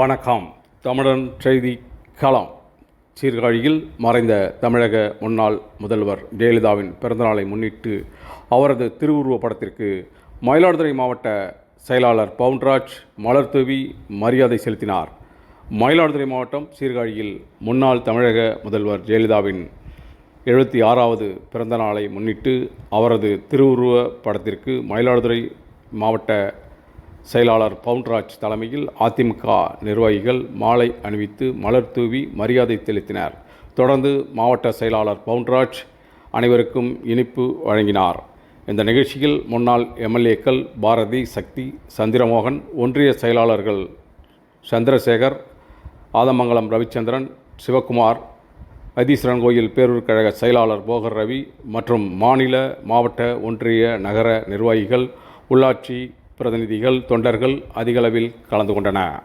வணக்கம். தமிழன் செய்தி களம். சீர்காழியில் மறைந்த தமிழக முன்னாள் முதல்வர் ஜெயலலிதாவின் பிறந்தநாளை முன்னிட்டு அவரது திருவுருவப் படத்திற்கு மயிலாடுதுறை மாவட்ட செயலாளர் பவுன்ராஜ் மலர் தூவி மரியாதை செலுத்தினார். மயிலாடுதுறை மாவட்டம் சீர்காழியில் முன்னாள் தமிழக முதல்வர் ஜெயலலிதாவின் 76வது பிறந்த நாளை முன்னிட்டு அவரது திருவுருவப் படத்திற்கு மயிலாடுதுறை மாவட்ட செயலாளர் பவுன்ராஜ் தலைமையில் அதிமுக நிர்வாகிகள் மாலை அணிவித்து மலர் தூவி மரியாதை செலுத்தினர். தொடர்ந்து மாவட்ட செயலாளர் பவுன்ராஜ் அனைவருக்கும் இனிப்பு வழங்கினார். இந்த நிகழ்ச்சியில் முன்னாள் எம்எல்ஏக்கள் பாரதி, சக்தி, சந்திரமோகன், ஒன்றிய செயலாளர்கள் சந்திரசேகர், ஆதமங்கலம் ரவிச்சந்திரன், சிவக்குமார், வைத்தீஸ்வரன் கோயில் பேரூர் கழக செயலாளர் போகர் ரவி மற்றும் மாநில, மாவட்ட, ஒன்றிய, நகர நிர்வாகிகள், உள்ளாட்சி பிரதிநிதிகள், தொண்டர்கள் அதிகளவில் கலந்து கொண்டனர்.